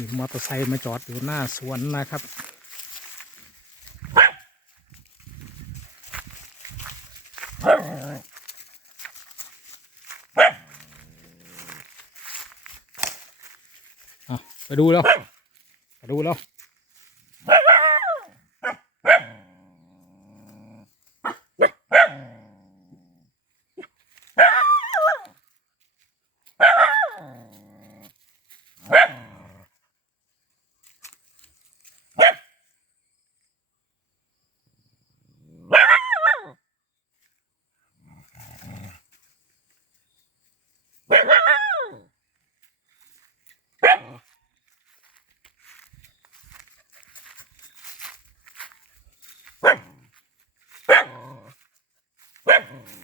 มีมอเตอร์ไซค์มาจอดอยู่หน้าสวนนะครับอะไปดูแล้ว ไปดูแล้ว Ah!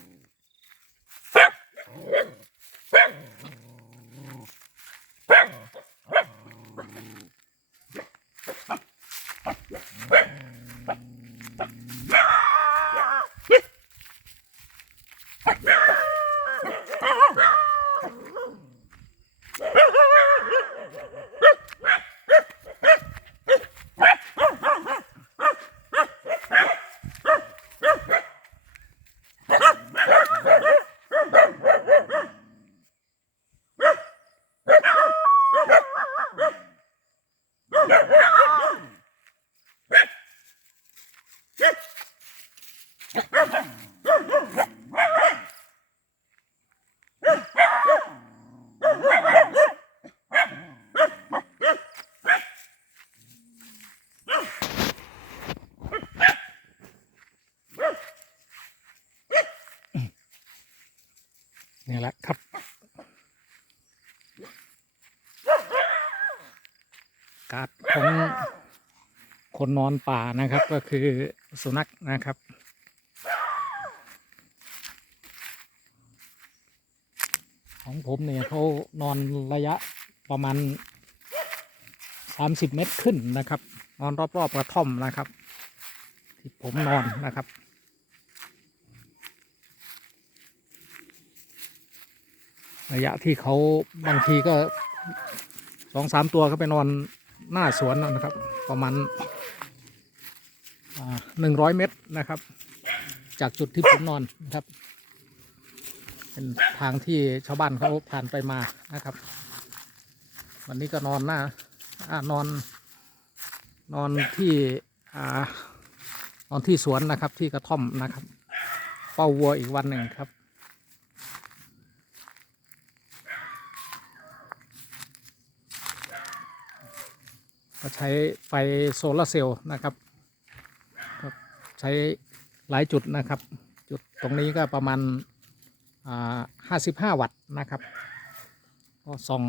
นี่แหละครับ การ์ดของคนนอนป่านะครับก็คือสุนัขนะครับ ของผมเนี่ยเขานอนระยะประมาณ 30 เมตรขึ้นนะครับ นอนรอบๆกระท่อมนะครับ ที่ผมนอนนะครับระยะที่เขาบางทีก็สองสามตัวเขาไปนอน หน้าสวนนะครับ ประมาณหนึ่งร้อยเมตรนะครับ จากจุดที่ผมนอนนะครับ เป็นทางที่ชาวบ้านเขาผ่านไปมานะครับ วันนี้ก็นอนหน้าอนอน นอนที่อนอนที่สวนนะครับที่กระท่อมนะครับ เป้าวัวอีกวันหนึ่งครับ ก็ใช้ไฟโซลาร์เซลล์นะครับใช้หลายจุดนะครับ จุดตรงนี้ก็ประมาณห้าสิบห้าวัตต์นะครับก็ส่อง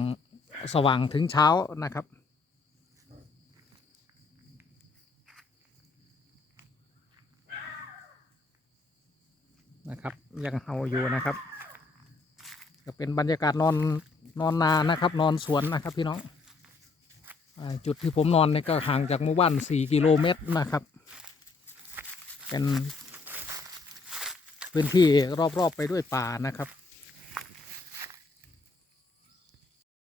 สว่างถึงเช้านะครับนะครับยังเฮาอยู่นะครับ ก็เป็นบรรยากาศนอนนอนนานะครับ นอนสวนนะครับพี่น้อง จุดที่ผมนอนเนี่ยก็ห่างจากหมู่บ้านสี่กิโลเมตรนะครับ เป็นพื้นที่รอบๆไปด้วยป่านะครับ